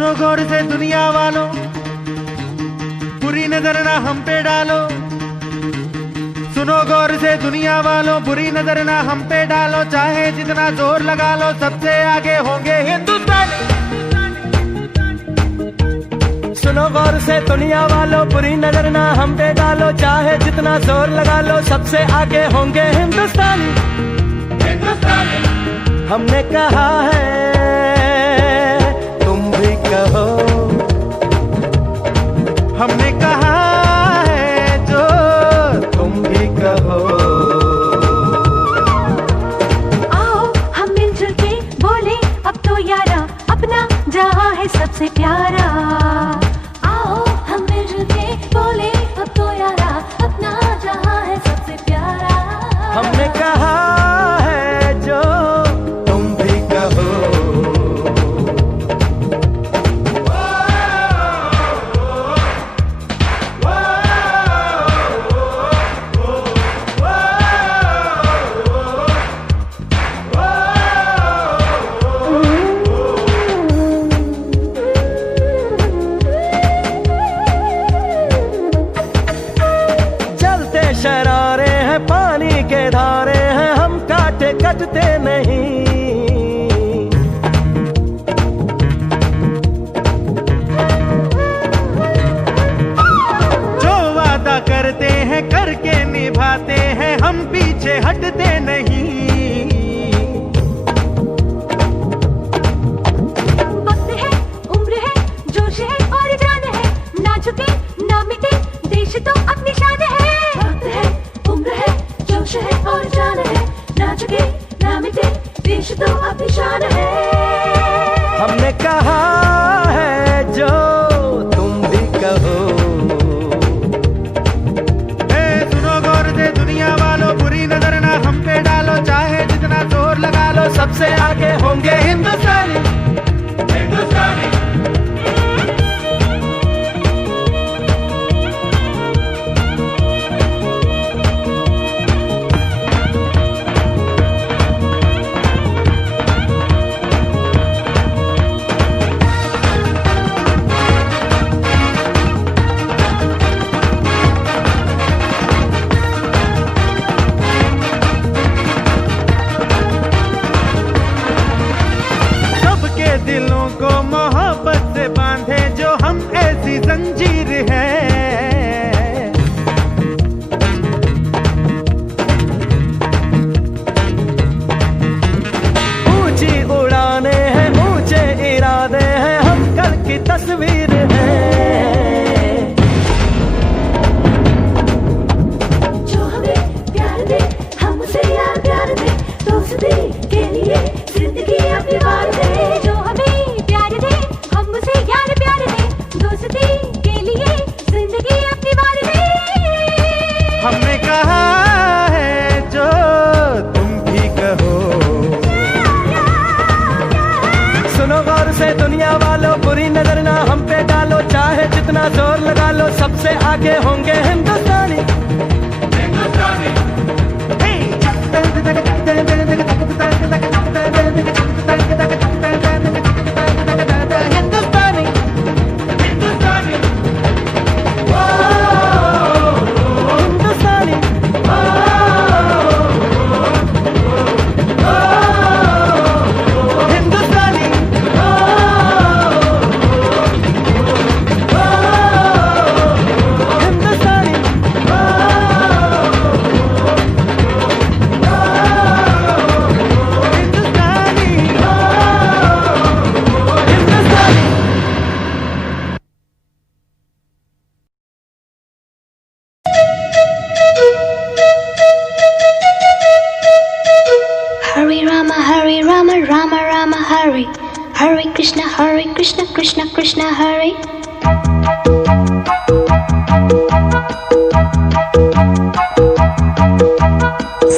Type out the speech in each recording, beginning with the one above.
सुनो गौर से दुनिया वालों, बुरी नजर ना हम पे डालो। सुनो गौर से दुनिया वालों, बुरी नजर ना हम पे डालो। चाहे जितना जोर लगा लो, सबसे आगे होंगे हिंदुस्तानी। सुनो गौर से दुनिया वालों, बुरी नजर ना हम पे डालो। चाहे जितना जोर लगा लो, सबसे आगे होंगे हिंदुस्तानी। हमने कहा है, तुम भी कहो। हमने कहा है जो तुम भी कहो। आओ हम मिलजुल के बोले अब तो यारा, अपना जहां है सबसे प्यारा। आओ हम मिलजुल के बोले अब तो यारा, अपना जहां है सबसे प्यारा। हमने कहा है जो तुम भी कहो। जलते शरारे हैं, पानी के धारे हैं, हम काटे कटते नहीं। जो वादा करते हैं करके निभाते हैं, हम पीछे हटते नहीं। वक्त है, उम्र है, जोश है और जान है, ना झुके ना मिटे, देश तो अपनी शान है। वक्त है, उम्र है, जोश है और जान है, ना झुके ना मिटे, देश तो अपनी शान है। हमने कहा है जो तुम भी कहो। सुनो गौर से दुनिया वालों, बुरी नजर ना हम पे डालो। चाहे जितना जोर लगा लो, सबसे आगे होंगे हिंदुस्तानी। सबके दिलों को मोहब्बत से बांधे जो हम ऐसी जंजीर है। ऊंची उड़ाने हैं, ऊंचे इरादे हैं, हम कल की तस्वीर है। जो हमें प्यार दे, हम उसे यार प्यार दे, दोस्ती के लिए जिंदगी अपनी वार दे। जो हमें प्यार दे, हम उसे यार प्यार दे, दोस्ती के लिए जिंदगी अपनी वार दे। हमने कहा है जो तुम भी कहो। सुनो गौर से दुनिया वालों, बुरी नजर ना हम पे डालो। चाहे जितना जोर लगा लो, सबसे आगे होंगे हिंदुस्तानी। हिंदुस्तानी हिंदुस्तानी हिंदुस्तानी हिंदुस्तानी Hare Rama, Rama Rama, Hare. Hare Krishna, Krishna Krishna, Hare.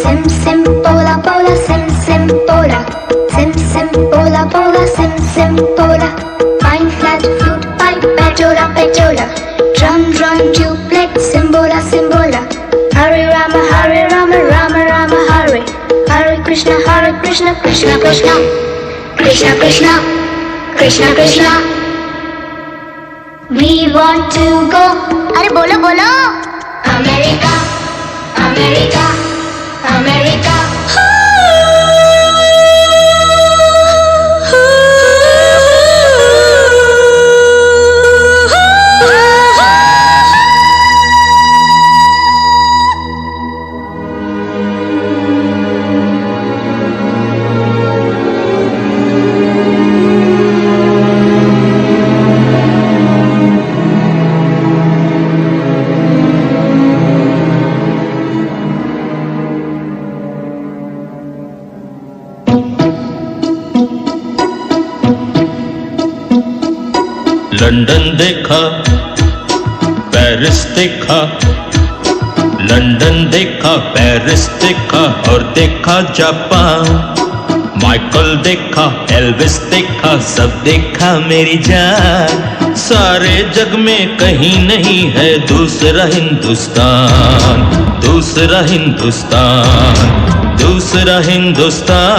Sim sim pola pola, sim pola. Sim pola pola, sim pola. Fine flat flute, pipe, petola. Drum duplex, simbola. Hare Rama, Rama Rama, Hare. Hare Krishna, Krishna Krishna, Krishna Krishna, Krishna Krishna, We want to go. अरे बोलो बोलो। America, America, America. London देखा, Paris देखा, London देखा, Paris देखा और देखा Japan. Michael देखा, एल्विस देखा, सब देखा मेरी जान। सारे जग में कहीं नहीं है दूसरा हिंदुस्तान, दूसरा हिंदुस्तान, दूसरा हिंदुस्तान।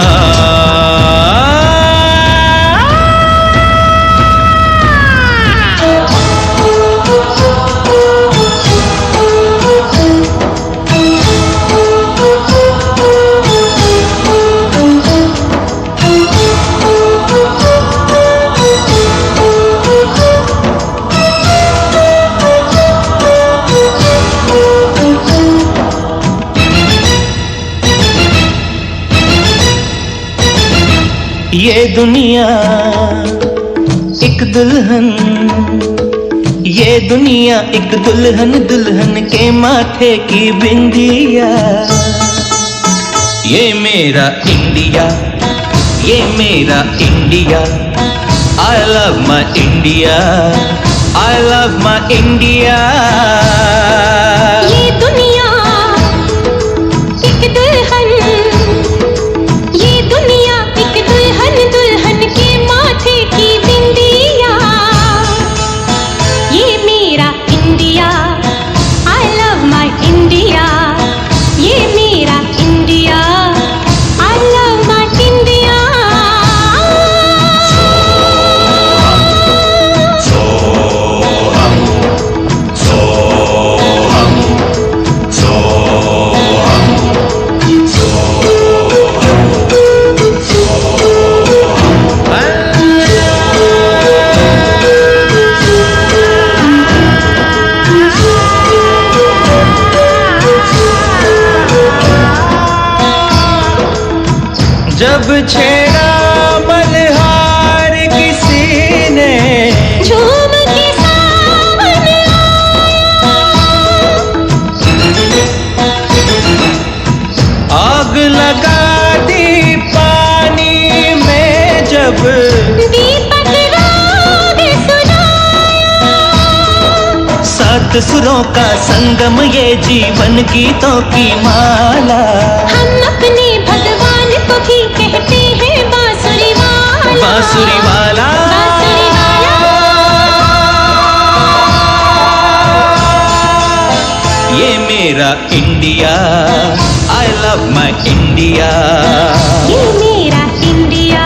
ये दुनिया एक दुल्हन, ये दुनिया एक दुल्हन, दुल्हन के माथे की बिंदिया। ये मेरा इंडिया, ये मेरा India. I love my India, I love my India। ये दुनिया एक दुल्हन, ये दुनिया एक दुल्हन, दुल्हन के माथे की बिंदिया। ये मेरा India, I love my India। ये मेरा India, I love my India। जब छेड़ा मल्हार किसी ने, झूम के सावन आग लगा दी पानी में जब, दीपक राग सुनाया। सात सुरों का संगम ये जीवन गीतों की माला। हम अपने भगवान को भी कहते हैं बांसुरी वाला, बांसुरी वाला। बांसुरी वाला। ये मेरा India, I love my India। ये मेरा India,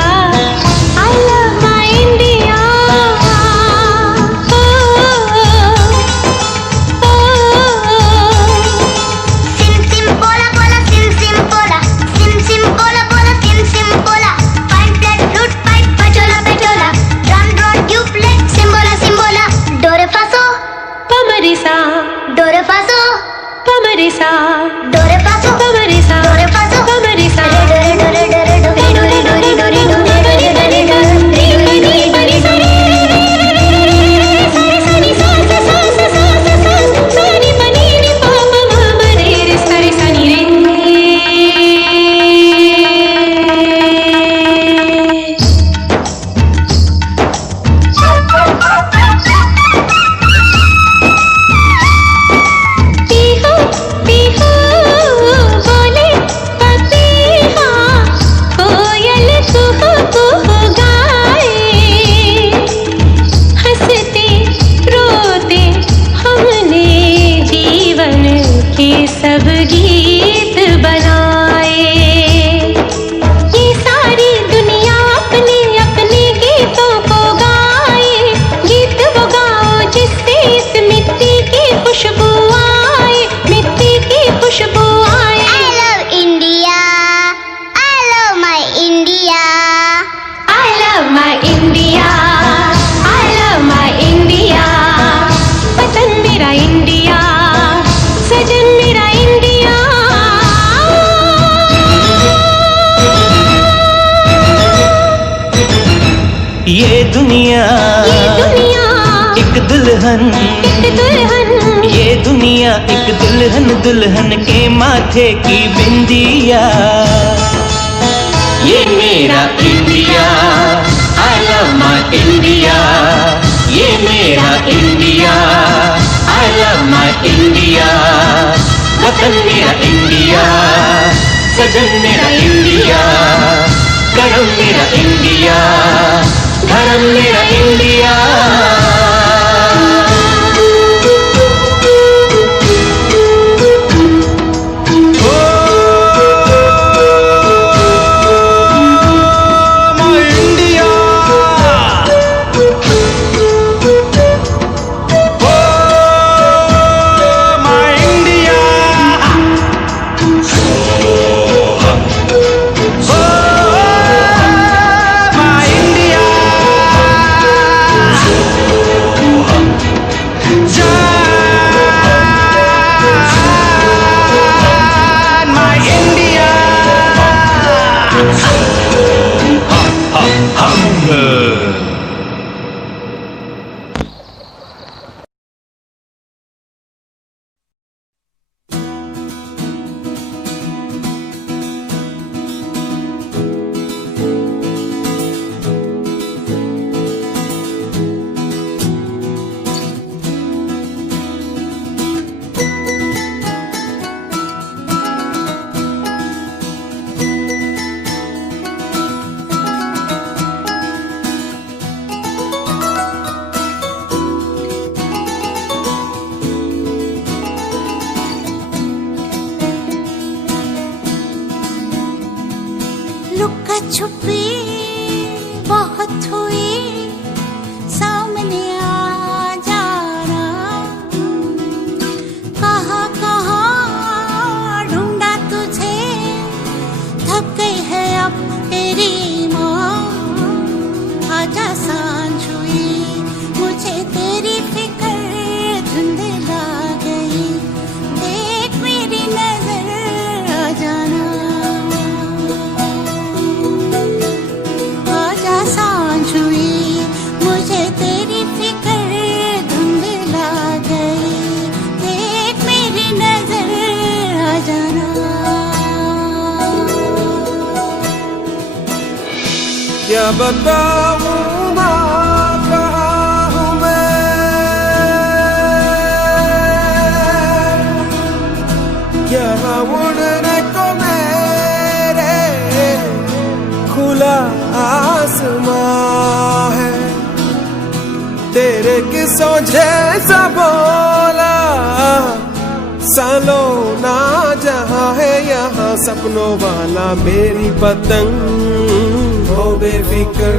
I love my India। सिम सिम बोला बोला, सिम सिम बोला, सिम सिम बोला बोला, सिम सिम बोला। फाइन फ्लैट फ्लूट पाइप बजोला बजोला, ड्रम ड्रम ट्यूबलाइट सिम्बोला सिम्बोला। डोरे फासो, पमरिसा, डोरे फासो, पमरिसा, डोरे फासो, पमरिसा, डोरे फासो, पमरिसा। डोरे डोरे डोरे डोरे ये दुनिया एक दुल्हन, ये दुनिया एक दुल्हन, दुल्हन के माथे की बिंदिया। ये मेरा India, I love my India. ये मेरा India, I love my India. वतन मेरा इंडिया, सजन मेरा इंडिया, करम मेरा इंडिया, धर्म मेरा इंडिया। लुका छुपी बहुत हुई, सामने आ जाना। कहाँ कहाँ ढूंढा तुझे, थक गई है अब तेरी माँ। आजा सांझ हुई, मुझे तेरी फिक्र धुंधला गई। देख मेरी नजर आ जाना। मुझे तेरी फिक्र धुंधला गई। देख मेरी नजर आ जाना। क्या बताऊं ना कहाँ हूँ मैं, यहाँ उड़ने को मेरे खुला आसमां है। तेरे किस्सों जैसा बोला सालों ना जहाँ है, यहाँ सपनों वाला मेरी पतंग हो बेफिक्र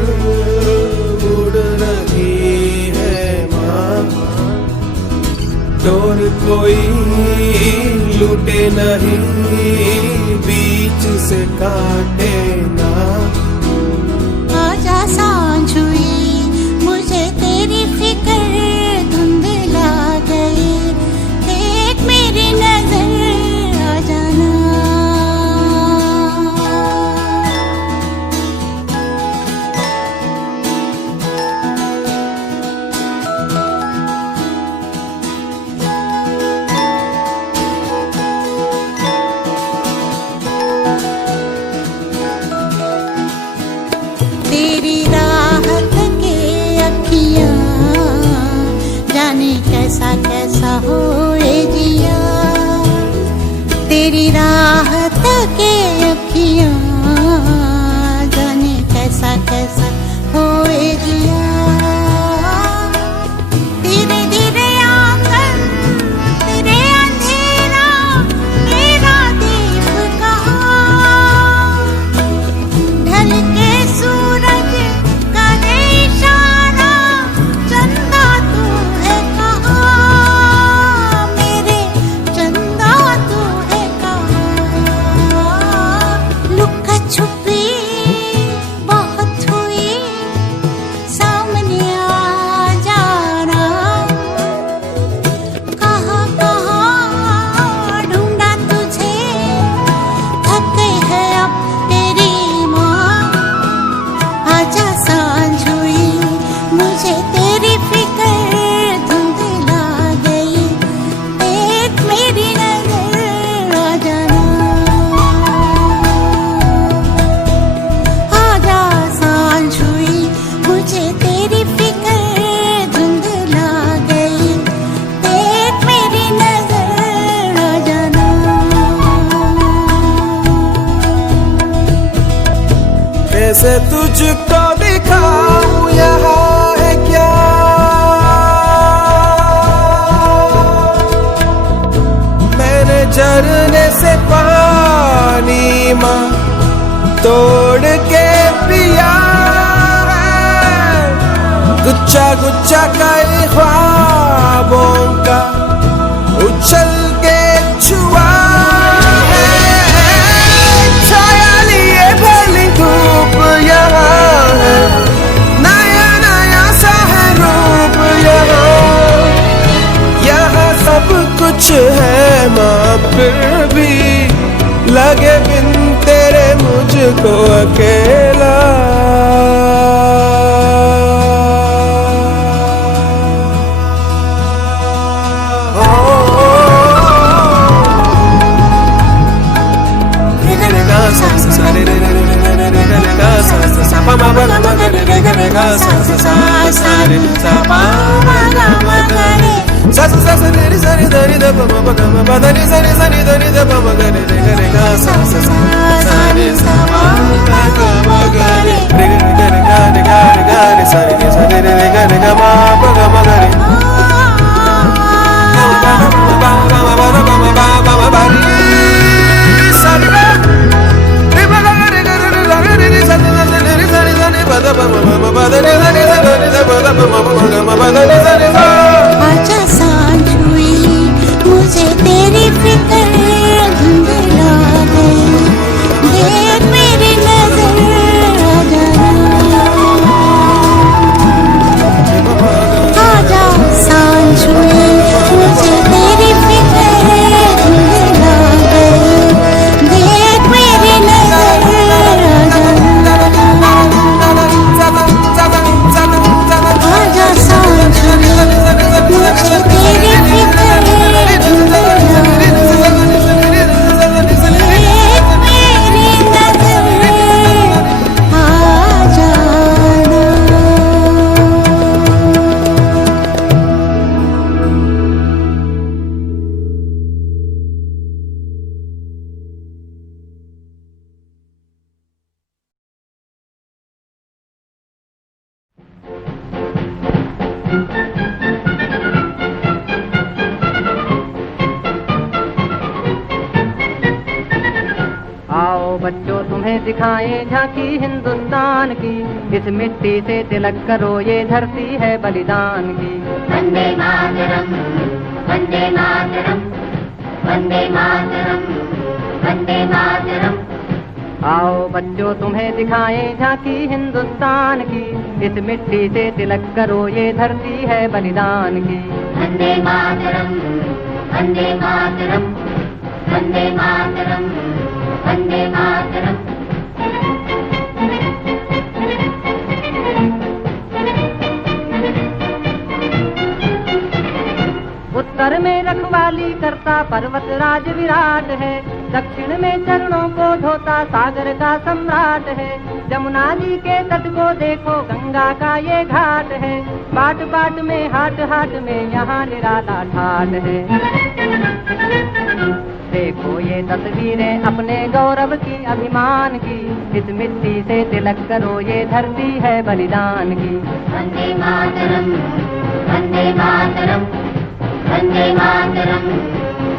उड़ रही है माँ। डोर कोई लूटे नहीं, बीच से काटे ना। आजा सांझ हुई, मुझे तेरी फिक्र धुंधला गई। देख मेरी नजर आ जाना। तेरी राहत के अखियाँ, जाने कैसा कैसा होए जिया। तेरी राहत के अखियाँ, जाने कैसा कैसा होए जिया। धीरे धीरे आंगन तेरे अंधेरा, मेरा दीप कहाँ। ढल के सूरज करे इशारा, चंदा तू है कहाँ। मेरे चंदा तू है कहाँ। लुका छुपी बहुत हुई, कैसे तुझको दिखाऊं यहाँ है क्या। मैंने झरने से पानी माँ तोड़ के पिया है, गुच्छा गुच्छा कई ख्वाबों का उछल के छुआ है। छाया लिए भली धूप यहाँ है, नया नया सा है रूप यहाँ सब कुछ है माँ, फिर भी लगे बिन तेरे मुझको अकेला। आजा सांझ हुई मुझे तेरी फिक्र धुंधला गई, देख मेरी नजर आजा सांझ हुई मुझे तेरी फिक्र धुंधला गई, देख मेरी नजर आजा सांझ हुई मुझे तेरी फिक्र बच्चों तुम्हें दिखाएं झांकी हिंदुस्तान की, इस मिट्टी से तिलक करो ये धरती है बलिदान की। वंदे मातरम, वंदे मातरम, वंदे मातरम, वंदे मातरम। आओ बच्चों तुम्हें दिखाएं झांकी हिंदुस्तान की, इस मिट्टी से तिलक करो ये धरती है बलिदान की। वंदे मातरम, वंदे मातरम, वंदे मातरम, वंदे मातरम। उत्तर में रखवाली करता पर्वत राज विराट है, दक्षिण में चरणों को धोता सागर का सम्राट है। जमुना जी के तट को देखो गंगा का ये घाट है, बाट बाट में हाट हाट में यहाँ निराला ठाट है। देखो ये तस्वीरें अपने गौरव की अभिमान की, इस मिट्टी से तिलक करो ये धरती है बलिदान की। वंदे मातरम, वंदे मातरम, वंदे मातरम,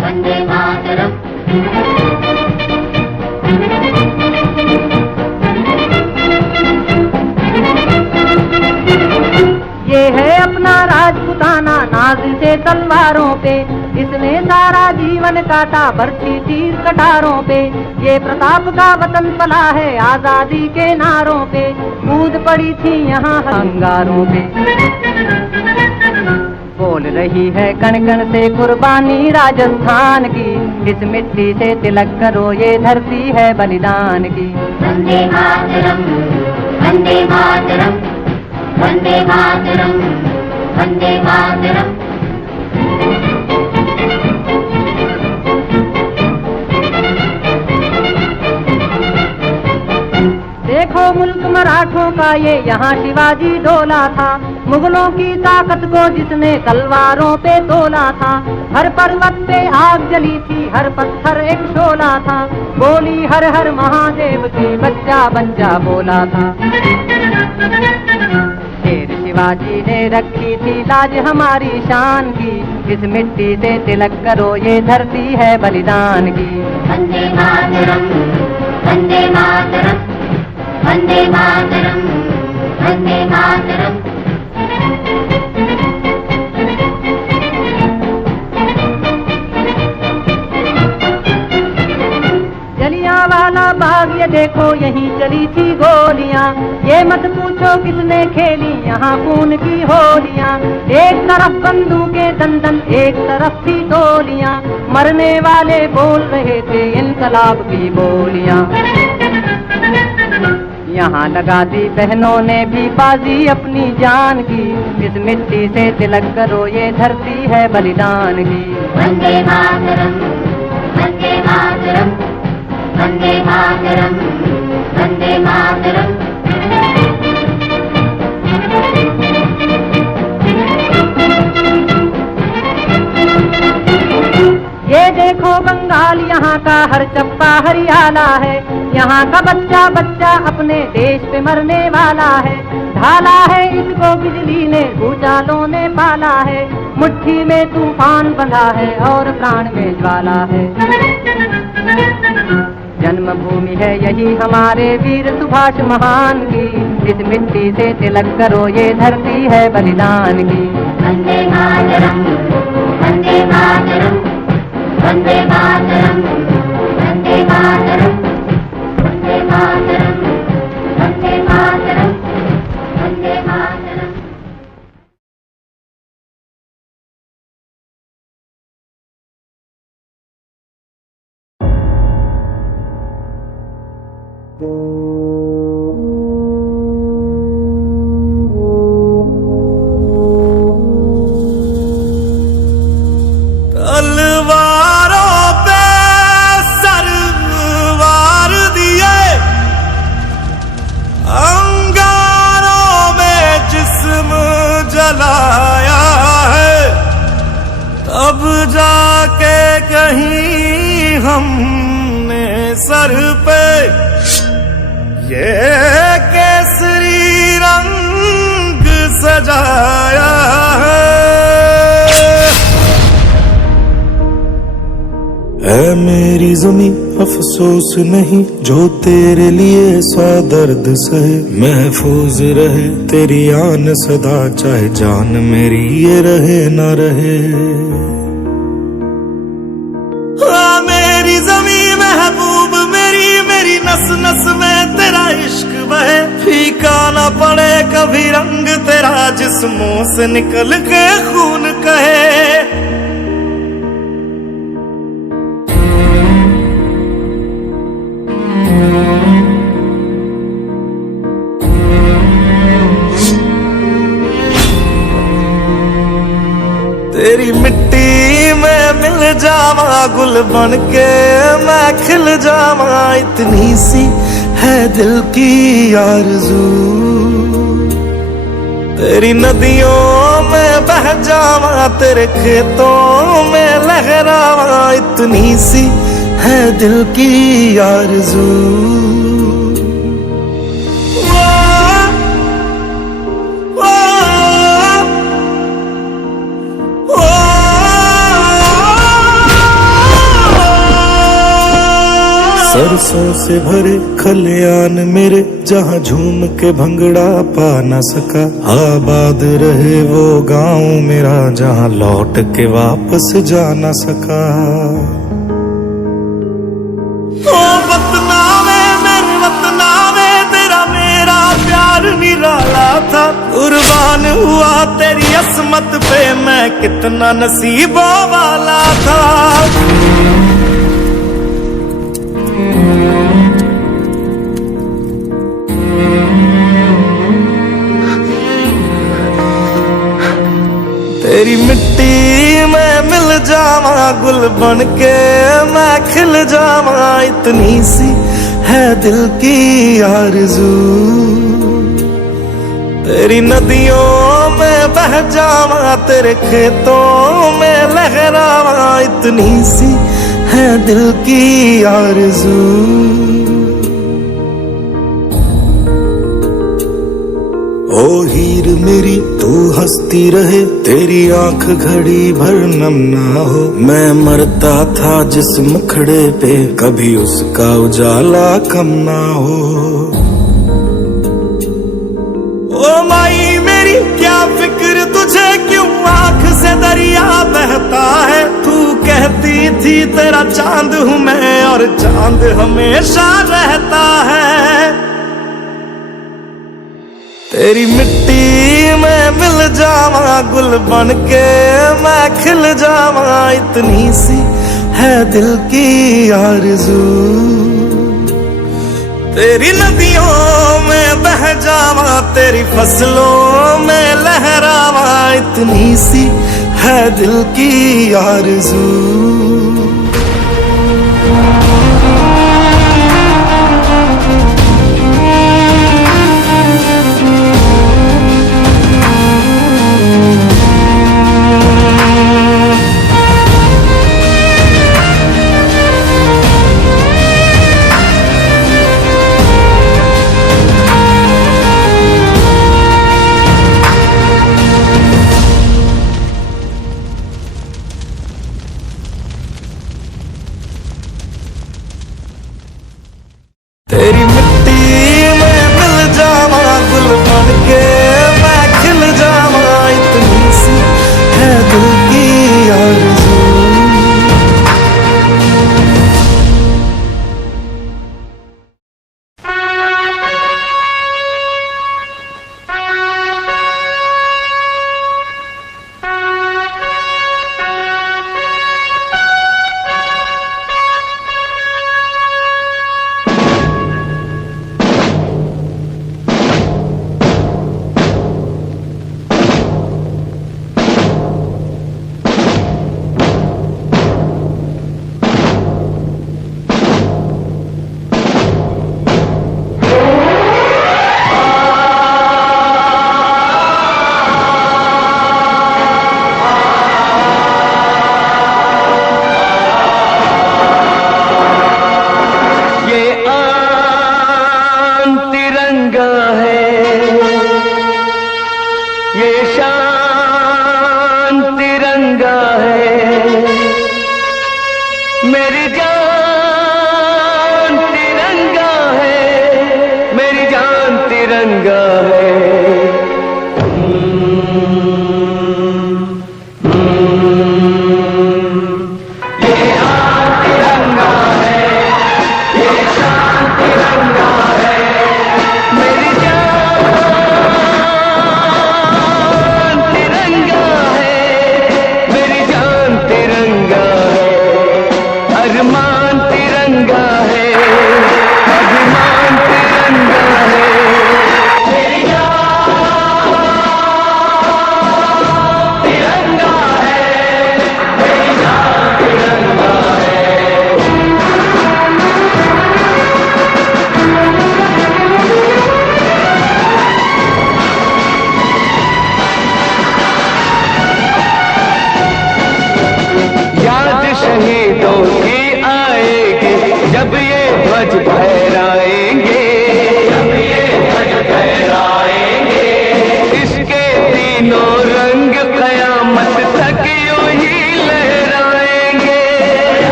वंदे मातरम। ये है अपना राजपुताना नाज से तलवारों पे, इसने सारा जीवन काटा बरछी तीर कटारों पे। ये प्रताप का वतन पला है आजादी के नारों पे, कूद पड़ी थी यहाँ अंगारों पे। बोल रही है कण कण से कुर्बानी राजस्थान की, इस मिट्टी से तिलक करो ये धरती है बलिदान की। वंदे मातरम, वंदे मातरम, वंदे मातरम, वंदे मातरम। देखो मुल्क मराठों का ये यहाँ शिवाजी डोला था, मुगलों की ताकत को जिसने तलवारों पे तोला था, हर पर्वत पे आग जली थी, हर पत्थर एक शोला था, बोली हर हर महादेव की बच्चा बच्चा बोला था। शेर शिवाजी ने रखी थी लाज हमारी शान की, इस मिट्टी से तिलक करो ये धरती है बलिदान की। वंदे मातरम, वंदे मातरम, वंदे मातरम, वंदे मातरम। जलियांवाला बाग ये देखो यहीं चली थी गोलियां, ये मत पूछो किसने खेली यहाँ खून की होलियां। एक तरफ बंदूकें दंदन एक तरफ थी गोलियां, मरने वाले बोल रहे थे इनकलाब की बोलियां। यहाँ लगा दी बहनों ने भी बाजी अपनी जान की, इस मिट्टी से तिलक करो ये धरती है बलिदान की। वंदे मातरम, वंदे मातरम, वंदे मातरम, वंदे मातरम। ये देखो बंगाल यहाँ का हर चप्पा हरियाला है, यहाँ का बच्चा बच्चा अपने देश पे मरने वाला है। ढाला है इसको बिजली ने भूचालों ने पाला है, मुट्ठी में तूफान बंधा है और प्राण में ज्वाला है। जन्मभूमि है यही हमारे वीर सुभाष महान की, इस मिट्टी से तिलक करो ये धरती है बलिदान की। वंदे मातरम, वंदे मातरम, वंदे मातरम, वंदे मातरम, वंदे मातरम, वंदे मातरम, वंदे मातरम। तलवारों पे सरवार दिए, अंगारों में जिस्म जलाया है, तब जाके कहीं हमने सर पे ये केसरी रंग सजाया है। ऐ मेरी ज़मीं अफसोस नहीं जो तेरे लिए सौ दर्द सहे, महफूज रहे तेरी आन सदा चाहे जान मेरी ये रहे न रहे। हाँ मेरी ज़मीं महबूब मेरी, मेरी नस नस में तेरा इश्क बहे, फीका न पड़े कभी रंग तेरा जिस्मों से निकल के खून कहे। तेरी मिट्टी में मिल जावा गुल बन के मैं खिल जावा, इतनी सी है दिल की आरज़ू। तेरी नदियों में बह जावा तेरे खेतों में लहरावा, इतनी सी है दिल की आरज़ू। सरसों से भरे खलियान मेरे जहाँ झूम के भंगड़ा पा न सका, आबाद रहे वो गांव मेरा जहाँ लौट के वापस जा न सका। ओ वतना में मेरे वतना में तेरा मेरा प्यार निराला था, कुर्बान हुआ तेरी असमत पे मैं कितना नसीबों वाला था। तेरी मिट्टी में मिल जावा गुल बन के मैं खिल जावा, इतनी सी है दिल की आरज़ू। तेरी नदियों में बह जावा, तेरे खेतों में लहरावा, इतनी सी है दिल की आरज़ू। ओ हीर मेरी तू हंसती रहे, तेरी आंख घड़ी भर नम ना हो। मैं मरता था जिस मुखड़े पे, कभी उसका उजाला कम ना हो। ओ माई मेरी क्या फिक्र तुझे, क्यों आंख से दरिया बहता है। तू कहती थी तेरा चांद हूँ मैं, और चांद हमेशा रहता है। तेरी मिट्टी में मिल जावा, गुल बन के मैं खिल जावा, इतनी सी है दिल की आरज़ू। तेरी नदियों में बह जावा, तेरी फसलों में लहरावा, इतनी सी है दिल की आरज़ू।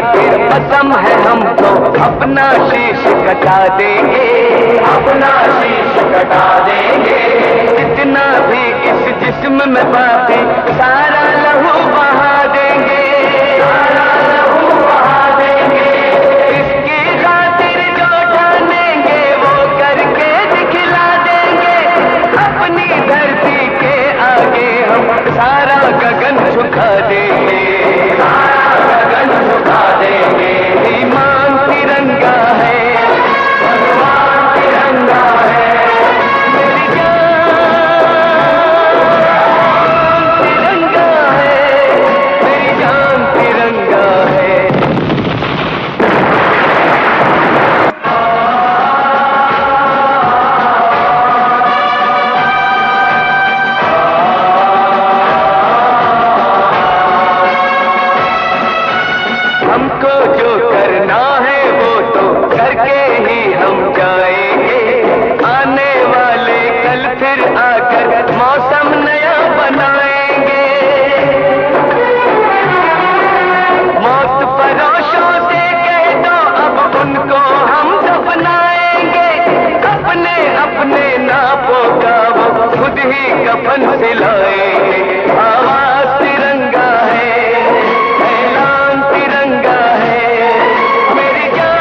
खातिर कसम है हमको अपना शीश कटा देंगे, अपना शीश कटा देंगे। जितना भी इस जिस्म में बाकी सारा लहू बहा देंगे, सारा लहू बहा देंगे। इसकी खातिर जो ठानेंगे वो करके दिखला देंगे। अपनी धरती के आगे हम सारा गगन झुका देंगे, सारा गगन झुका देंगे। ईमान तिरंगा है, भगवान तिरंगा है, मेरी जान तिरंगा है, मेरी जान तिरंगा है। हमको जो करना है वो तो करके ही हम जाएंगे। आने वाले कल फिर आकर मौसम नया बनाएंगे। मौत परोशों से कह दो अब उनको हम दफनाएंगे। अपने अपने नापों का वो खुद ही कफन सिलाएंगे। आवाज तिरंगा है, ऐलान तिरंगा है, मेरी जान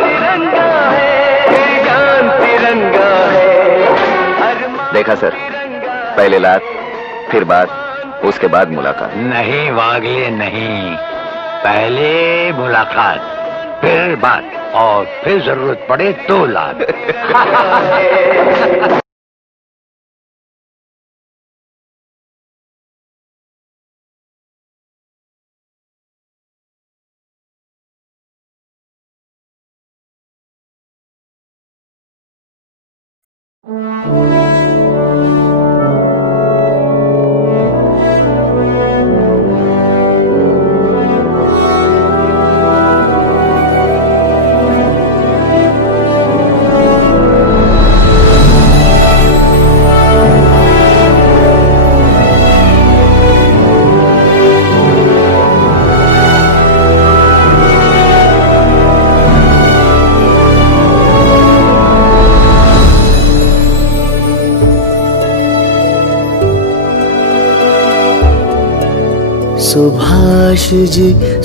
तिरंगा है, मेरी जान तिरंगा है। देखा सर, पहले लात, फिर बात, उसके बाद मुलाकात। नहीं वागले नहीं, पहले मुलाकात, फिर बात, और फिर जरूरत पड़े तो लात।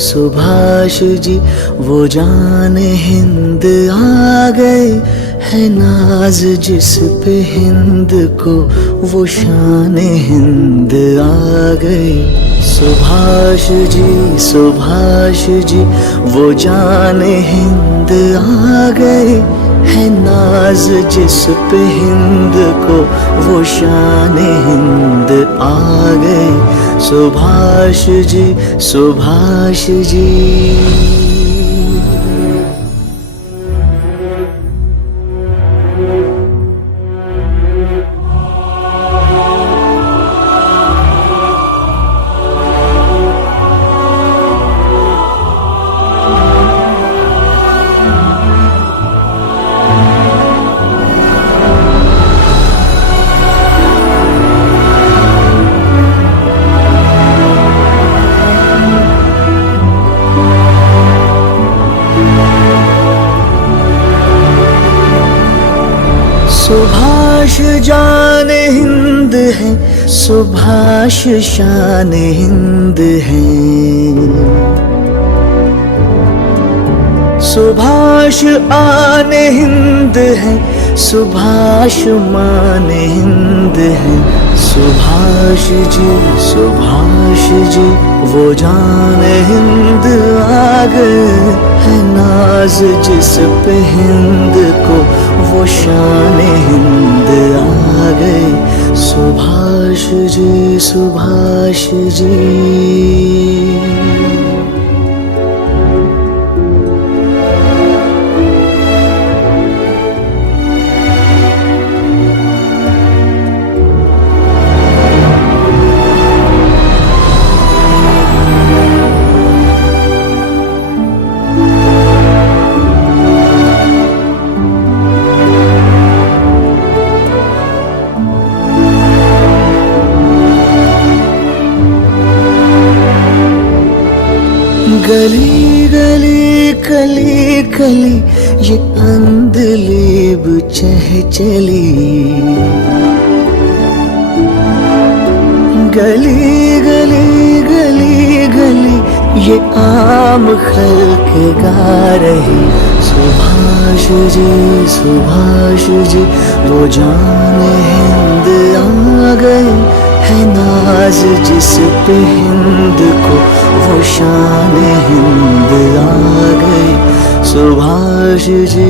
सुभाष जी वो जान हिंद आ गए, है नाज जिस पे हिंद को वो शान हिंद आ गए। सुभाष जी वो जान हिंद आ गए, है नाज जिस पे हिंद को वो शान हिंद आ गए। सुभाष जी सुभाष जान हिंद है, सुभाष शान हिंद है। सुभाष आन हिंद है, सुभाष मान हिंद है। सुभाष जी वो जान हिंद आ गए, है नाज जिस पे हिंद को वो शान हिंद आ गए। सुभाष जी गली गली कली कली ये अंधलेब चह चली, गली गली गली गली ये आम खल्क गा रही। सुभाष जी वो जान हिंद आ गए, है नाज जिस पे हिंद को वो शान हिंद आ गई। सुभाष जी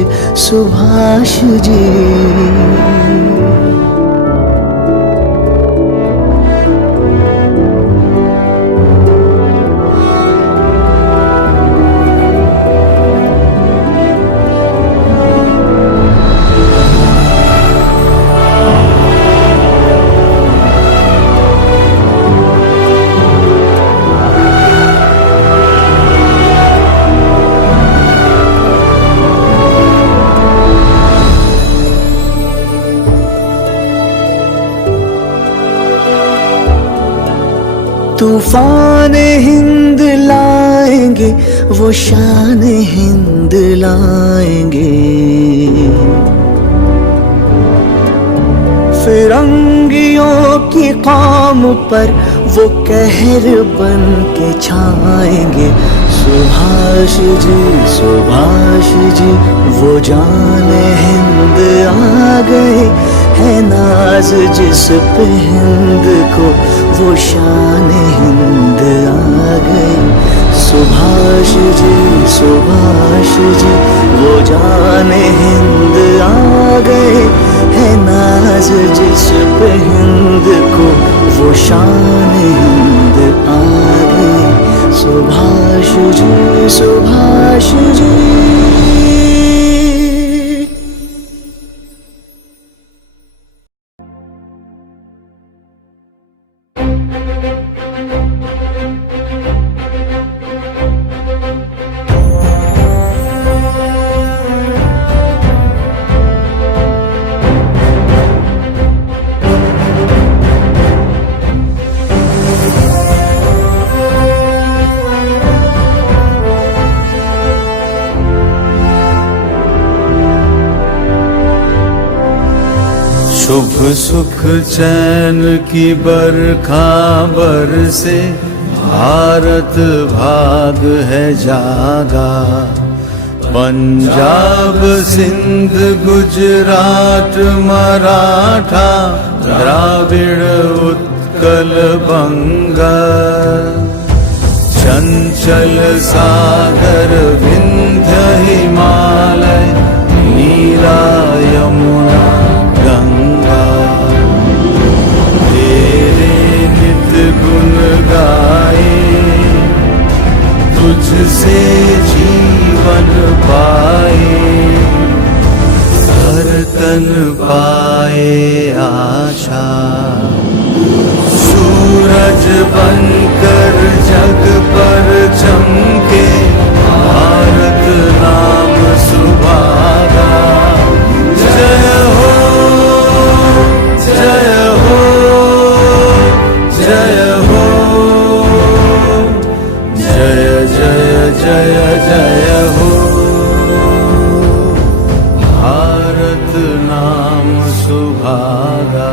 तूफान हिंद लाएंगे, वो शान हिंद लाएंगे। फिरंगियों की कौम पर वो कहर बन के छाएंगे। सुभाष जी वो जान हिंद आ गए, है नाज जिस पे हिंद को वो शान हिंद आ गई। सुभाष जी वो जान हिंद आ गए, है नाज जिस पे हिंद को वो शान हिंद आ गई। सुभाष जी शुभ सुख चैन की बरखा बरसे, भारत भाग है जागा। पंजाब सिंध गुजरात मराठा, द्राविड़ उत्कल बंगा। चंचल सागर विंध्य हिमालय, नीला यमुना गंगा। तेरे नित गुण गाए, तुझसे जीवन पाए। हर तन पाए आशा, सूरज बनकर जग पर चमके। भारत नाम सुभागा। जय हो जय हो जय हो, जय जय जय जय हो। भारत नाम सुभागा।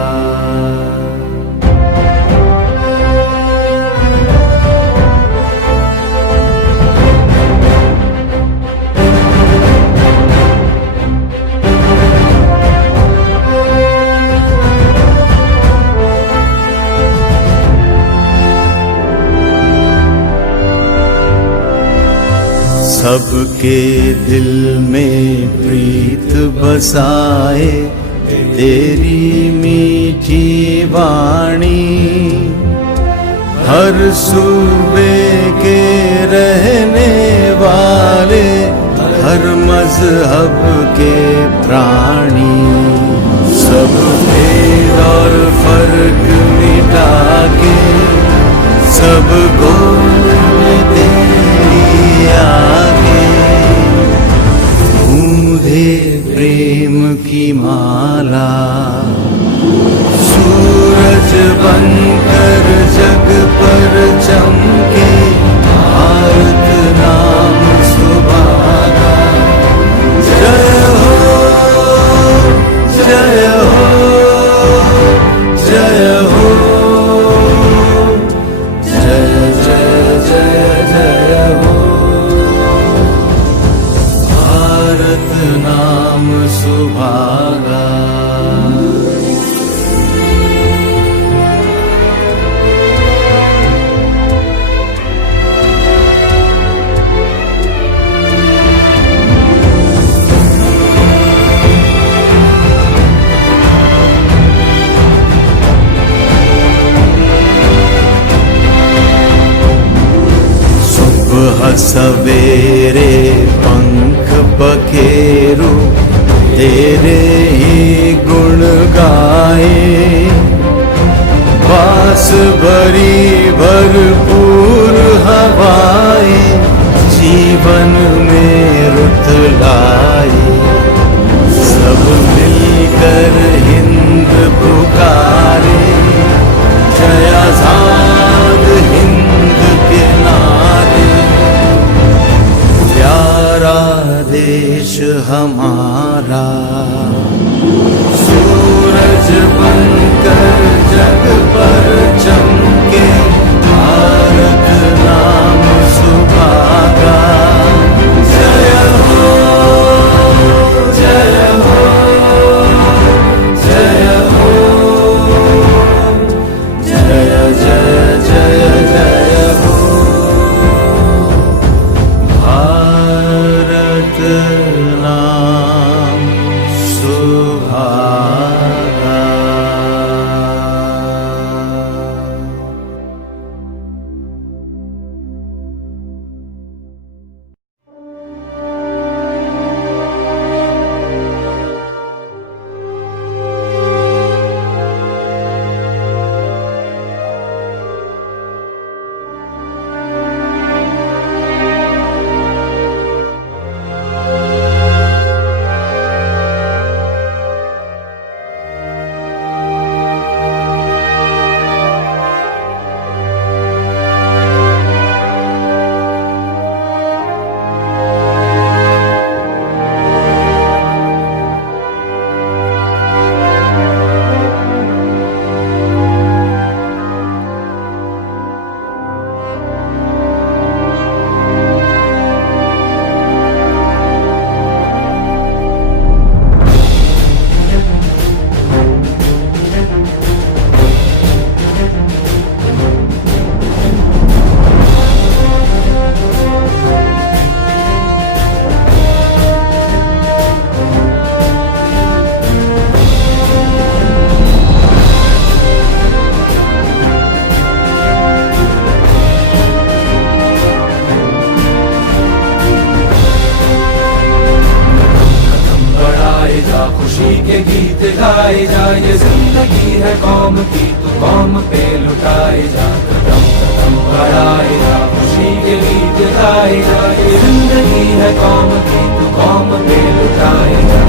सबके दिल में प्रीत बसाए, तेरी मीठी वाणी। हर सूबे के रहने वाले, हर मजहब के प्राणी। सब भेद और फर्क मिटा के, सबको तेरी आगे। गूंधे प्रेम की माला, सूरज बनकर जग पर चमके। भारत सुबह सवेरे पंख पखेरू तेरे ही गुण गाए, बास भरी भरपूर हवाएं जीवन में रुत लाए। सब मिलकर हिंद पुकारे, जय आजाद हिंद के नारे। प्यारा देश हमारा सूरज बनकर जग पर चमके, भारत नाम सुभागा। जय हो जय हो जय हो, जय जय जय जय हो। भारत नाम सुभागा। खुशी के गीत गाए जा, ये जिंदगी है कौम की, तू कौम पे लुटाए जा। कदम कदम बढ़ाए जा, खुशी के गीत गाए जा, ये जिंदगी है कौम की, तू कौम पे लुटाए जा।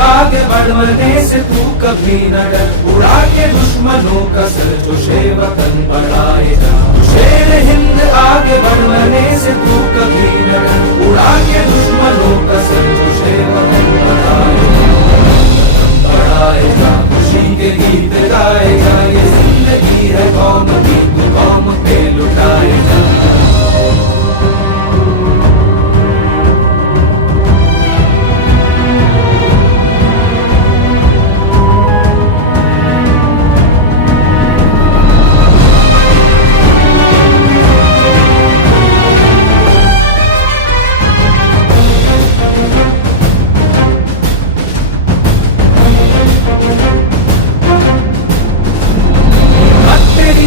आगे बढ़ने से तू कभी न डर, उड़ा के दुश्मनों का सर जो वतन बढ़ाए जा। शेर हिंद आगे बढ़ने से तू कभी न डर, उड़ा के दुश्मनों का सर जो वतन बढ़ाए जा। खुशी के गीत गाए जा, ये जिंदगी है कौम की, तू कौम पे लुटाए जा।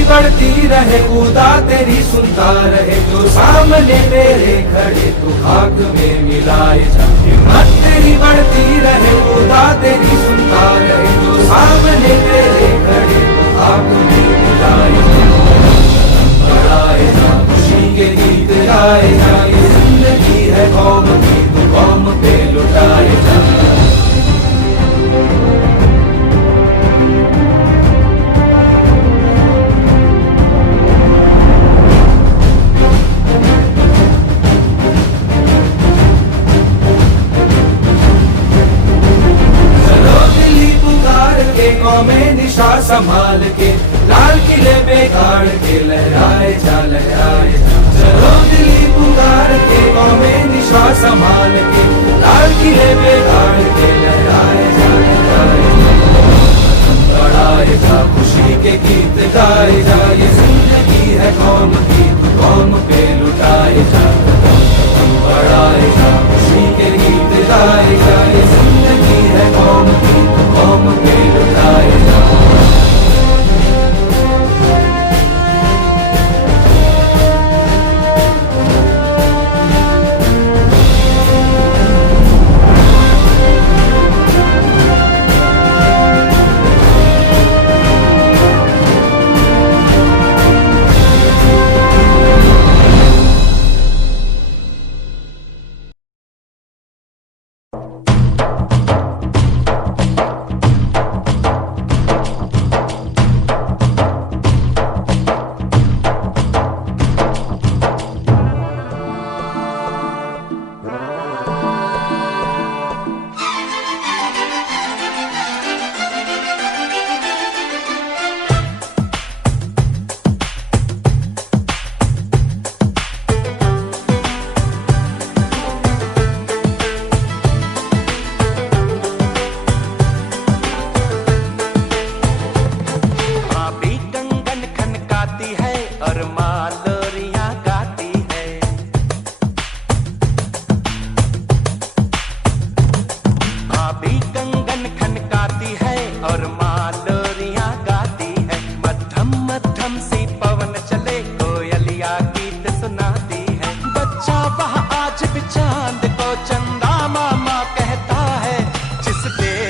बढ़ती रहे खुदा तेरी सुनता रहे, जो सामने मेरे खड़े तू खाक में मिलाए जा। हिम्मत तेरी बढ़ती रहे खुदा तेरी सुनता रहे, जो सामने मेरे खड़े तू खाक में मिलाए जा। बढ़ाए जा, खुशी के गीत गाए जा, ये जिंदगी है कौम की, तू कौम पे लुटाए जा। में निशा संभाल के, लाल किले पे गाड़ के लहराए जा, लहराए जा। चलो दिल्ली पुकार के, में निशा संभाल के, लाल किले पे गाड़ के लहराए जा, लहराए जा।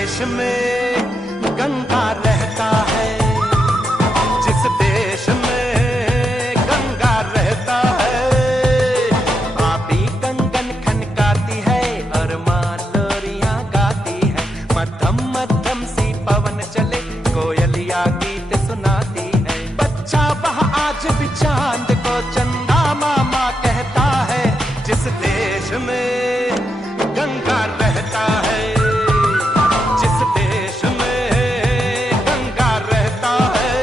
देश में गंगा रहता है, जिस देश में गंगा रहता है, भाभी कंगन खनकाती है और माँ लोरियां गाती है। मध्यम मध्यम सी पवन चले, कोयलिया गीत सुनाती है। बच्चा वह आज भी चांद को चंदा मामा कहता है, जिस देश में गंगा रहता है, जिस देश में गंगा रहता है।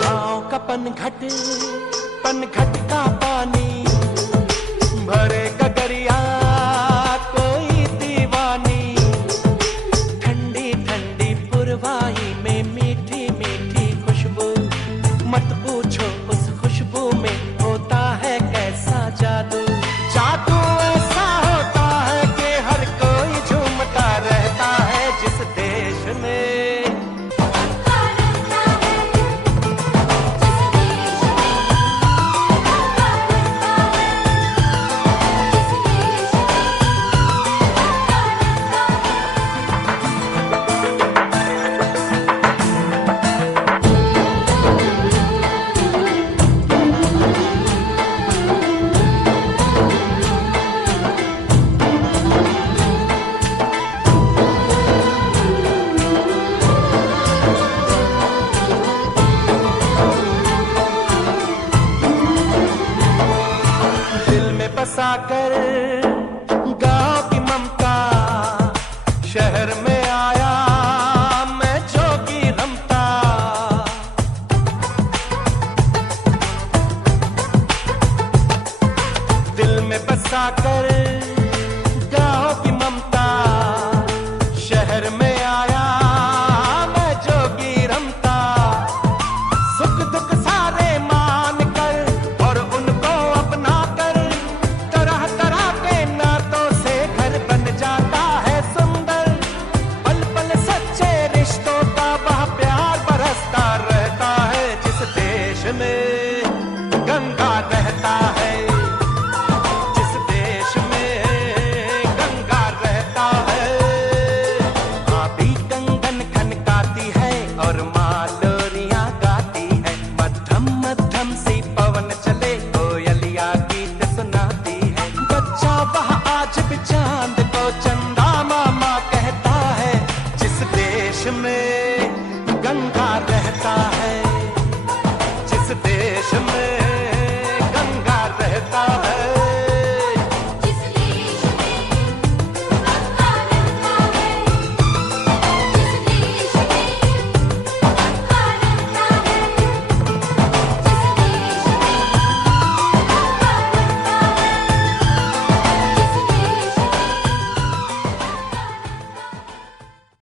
गाँव का पनघट का पानी भरे गगरिया कोई दीवानी, ठंडी ठंडी पुरवाई में मीठी मीठी खुशबू, मत पूछो उस खुशबू में होता है कैसा जादू। जादू ऐसा होता है कि हर कोई झूमता रहता है, जिस देश में बसाकर गाँव की ममता, शहर में आया मैं जोगी रमता। दिल में बसाकर गाँव की ममता, शहर में आया मैं जोगी रमता। सुख दुख सारे मान कर और उनको अपना कर, तरह तरह के नातों से घर बन जाता है सुंदर। पल पल सच्चे रिश्तों का वह प्यार बरसता रहता है, जिस देश में गंगा रहता है, जिस देश में गंगा रहता है। भाभी कंगन खनकाती है और माँ लोरियां गाती है। मध्यम मध्यम सी पवन चले, कोयलिया गीत सुनाती है। बच्चा वह आज भी चांद को चंदा मामा कहता है, जिस देश में गंगा रहता है, जिस देश में